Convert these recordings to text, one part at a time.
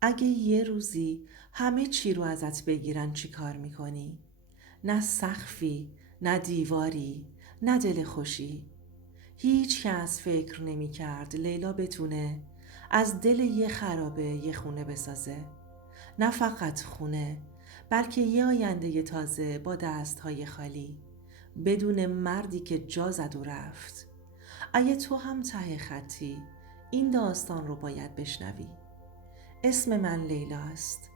اگه یه روزی همه چی رو ازت بگیرن چی کار میکنی؟ نه سقفی، نه دیواری، نه دل خوشی. هیچ کس فکر نمی کرد لیلا بتونه از دل یه خرابه یه خونه بسازه. نه فقط خونه، بلکه یه آینده تازه با دستهای خالی، بدون مردی که جا زد و رفت. اگه تو هم ته خطی، این داستان رو باید بشنوی. اسم من لیلاست،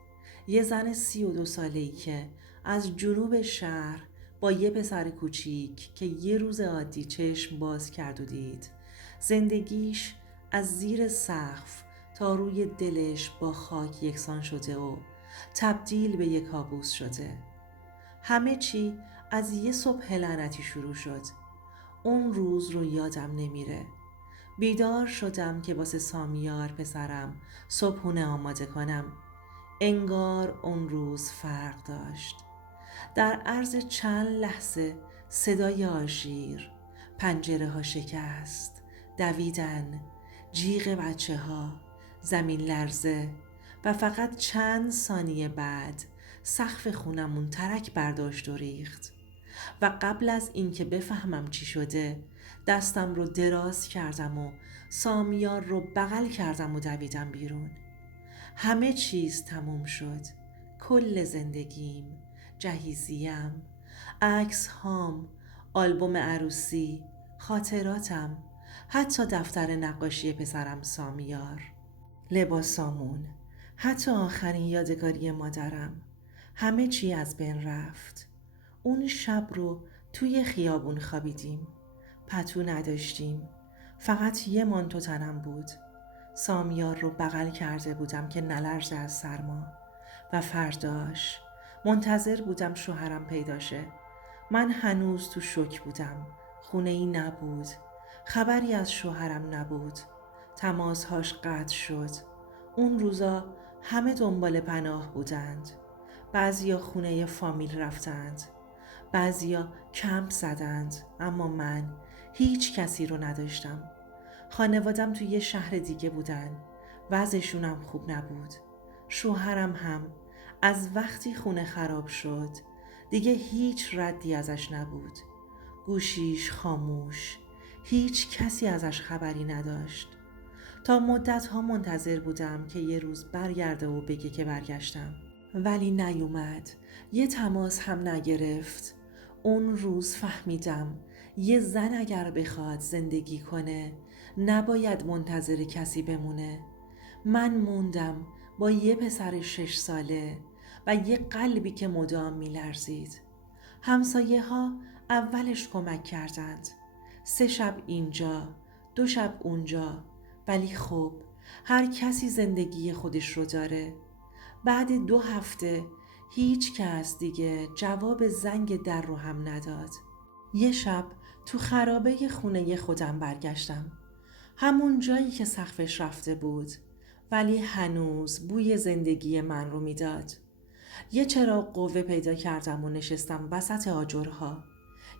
یه زن 32 ساله‌ای که از جنوب شهر با یه پسر کوچیک که یه روز عادی چشم باز کرد و دید زندگیش از زیر سقف تا روی دلش با خاک یکسان شده و تبدیل به یک کابوس شده. همه چی از یه صبح لعنتی شروع شد. اون روز رو یادم نمیره. بیدار شدم که واسه سامیار پسرم صبحونه آماده کنم. انگار اون روز فرق داشت. در عرض چند لحظه صدای آژیر، پنجره ها شکست، دویدن، جیغ بچه ها، زمین لرزه و فقط چند ثانیه بعد سقف خونمون ترک برداشت و ریخت. و قبل از اینکه بفهمم چی شده دستم رو دراز کردم و سامیار رو بغل کردم و دویدم بیرون. همه چیز تموم شد. کل زندگیم، جهیزیم، عکس هام، آلبوم عروسی، خاطراتم، حتی دفتر نقاشی پسرم سامیار، لباسامون، حتی آخرین یادگاری مادرم. همه چی از بین رفت. اون شب رو توی خیابون خوابیدیم. پتو نداشتیم. فقط یه مانتو تنم بود. سامیار رو بغل کرده بودم که نلرزه از سرما. و فرداش منتظر بودم شوهرم پیدا شه. من هنوز تو شوک بودم. خونه ای نبود. خبری از شوهرم نبود. تماسهاش قطع شد. اون روزا همه دنبال پناه بودند. بعضیا خونه فامیل رفتند. بعضیا کمپ زدند، اما من هیچ کسی رو نداشتم. خانوادم توی یه شهر دیگه بودن. وضعشونم خوب نبود. شوهرم هم از وقتی خونه خراب شد دیگه هیچ ردی ازش نبود. گوشیش خاموش. هیچ کسی ازش خبری نداشت. تا مدت‌ها منتظر بودم که یه روز برگرده و بگه که برگشتم. ولی نیومد. یه تماس هم نگرفت. اون روز فهمیدم یه زن اگر بخواد زندگی کنه نباید منتظر کسی بمونه. من موندم با یه پسر 6 ساله و یه قلبی که مدام میلرزید. همسایه ها اولش کمک کردند. 3 شب اینجا، 2 شب اونجا. ولی خب هر کسی زندگی خودش رو داره. بعد 2 هفته هیچ کس دیگه جواب زنگ در رو هم نداد. یه شب تو خرابه خونه خودم برگشتم. همون جایی که سقفش رفته بود، ولی هنوز بوی زندگی من رو میداد. یه چراغ قوه پیدا کردم و نشستم وسط آجرها.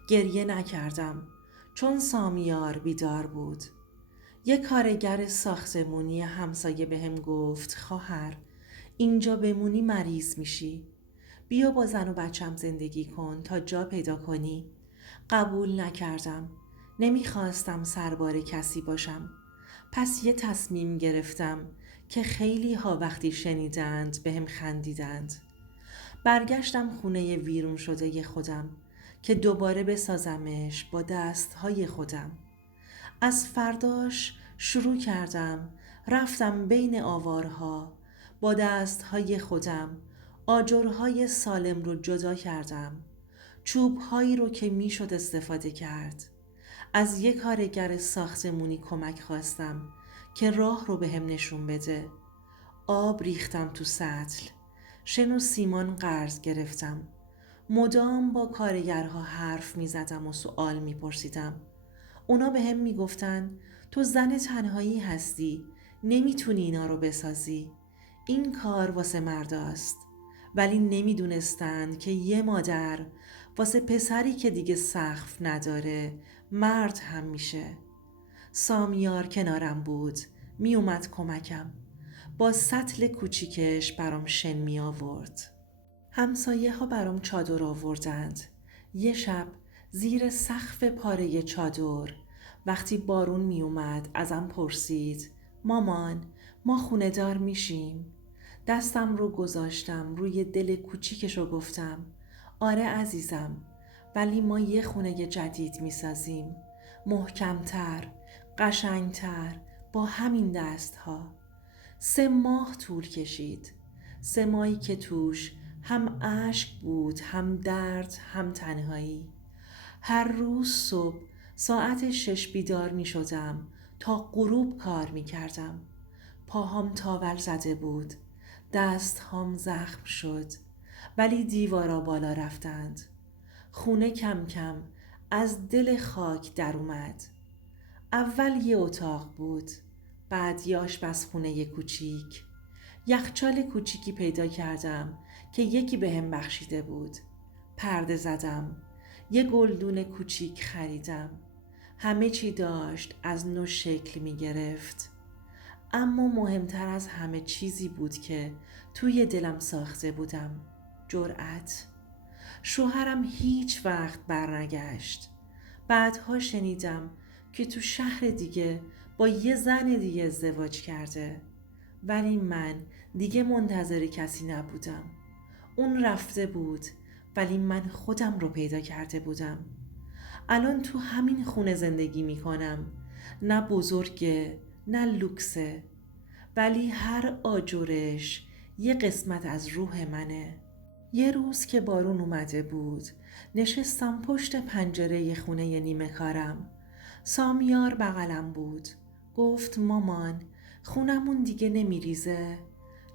گریه نکردم چون سامیار بیدار بود. یه کارگر ساختمونی همسایه بهم گفت خواهر اینجا بمونی مریض میشی. بیا با زن و بچم زندگی کن تا جا پیدا کنی. قبول نکردم. نمیخواستم سربار کسی باشم. پس یه تصمیم گرفتم که خیلی ها وقتی شنیدند بهم خندیدند. برگشتم خونه ویرون شده خودم که دوباره بسازمش با دستهای خودم. از فرداش شروع کردم رفتم بین آوارها. با دستهای خودم آجرهای سالم رو جدا کردم. چوبهایی رو که میشد استفاده کرد. از یک کارگر ساختمونی کمک خواستم که راه رو بهم نشون بده. آب ریختم تو سطل. شن و سیمان قرض گرفتم. مدام با کارگرها حرف می زدم و سوال می پرسیدم. اونا به هم می گفتن تو زن تنهایی هستی، نمیتونی اینا رو بسازی. این کار واسه مرداست. ولی نمیدونستند که یه مادر واسه پسری که دیگه سقف نداره مرد هم میشه. سامیار کنارم بود، می اومد کمکم. با سطل کوچیکش برام شن می آورد. همسایه ها برام چادر آوردند. یه شب زیر سقف پاره چادر وقتی بارون می اومد ازم پرسید مامان ما خونه دار میشیم؟ دستم رو گذاشتم روی دل کوچیکش و گفتم آره عزیزم، ولی ما یه خونه جدید میسازیم، محکمتر، قشنگتر، با همین دست ها. 3 ماه طول کشید. 3 ماهی که توش هم اشک بود، هم درد، هم تنهایی. هر روز صبح ساعت 6 بیدار می شدم تا غروب کار می کردم. پاهام تاول زده بود، دستهام زخم شد، ولی دیوارا بالا رفتند. خونه کم کم از دل خاک در اومد. اول یه اتاق بود، بعد یه آشپزخونه کوچیک. یخچال کوچیکی پیدا کردم که یکی بهم بخشیده بود. پرده زدم، یه گلدون کوچیک خریدم. همه چی داشت از نو شکل می گرفت. اما مهمتر از همه چیزی بود که توی دلم ساخته بودم: جرأت. شوهرم هیچ وقت برنگشت. بعدها شنیدم که تو شهر دیگه با یه زن دیگه ازدواج کرده، ولی من دیگه منتظر کسی نبودم. اون رفته بود، ولی من خودم رو پیدا کرده بودم. الان تو همین خونه زندگی میکنم. نه بزرگه، نه لوکسه، ولی هر آجرش یه قسمت از روح منه. یه روز که بارون اومده بود، نشستم پشت پنجره خونه نیمه کارم. سامیار بغلم بود. گفت مامان خونمون دیگه نمیریزه؟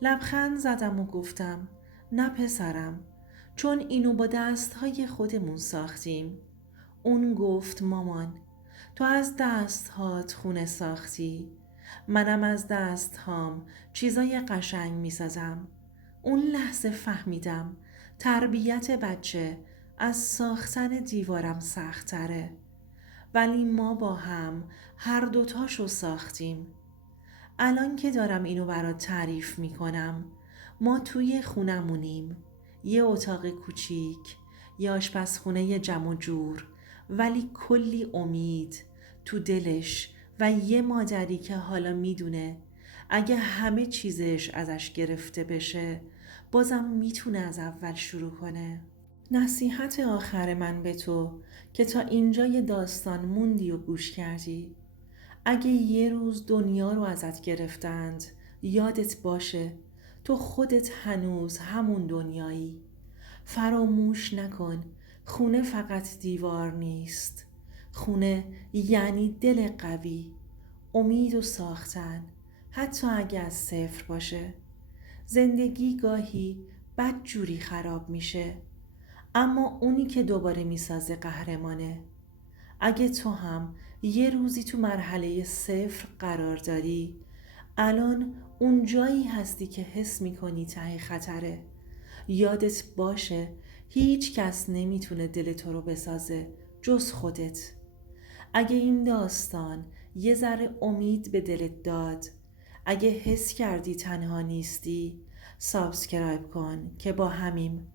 لبخند زدم و گفتم نه پسرم، چون اینو با دستهای خودمون ساختیم. اون گفت مامان تو از دستهات خونه ساختی، منم از دستهام چیزای قشنگ میسازم. اون لحظه فهمیدم تربیت بچه از ساختن دیوارم سخت‌تره، ولی ما با هم هر دوتاشو ساختیم. الان که دارم اینو برات تعریف میکنم، ما توی خونمونیم، یه اتاق کوچیک، یه آشپزخونه جمع و جور، ولی کلی امید تو دلش و یه مادری که حالا میدونه اگه همه چیزش ازش گرفته بشه بازم میتونه از اول شروع کنه. نصیحت آخر من به تو که تا اینجای داستان موندی و گوش کردی: اگه یه روز دنیا رو ازت گرفتند، یادت باشه تو خودت هنوز همون دنیایی. فراموش نکن خونه فقط دیوار نیست، خونه یعنی دل قوی، امید و ساختن، حتی اگه از صفر باشه. زندگی گاهی بد جوری خراب میشه، اما اونی که دوباره میسازه قهرمانه. اگه تو هم یه روزی تو مرحله صفر قرار داری، الان اون جایی هستی که حس میکنی ته خطره. یادت باشه هیچ کس نمیتونه دل تو رو بسازه جز خودت. اگه این داستان یه ذره امید به دلت داد، اگه حس کردی تنها نیستی، سابسکرایب کن که با همیم،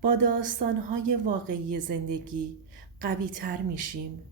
با داستانهای واقعی زندگی قوی تر میشیم.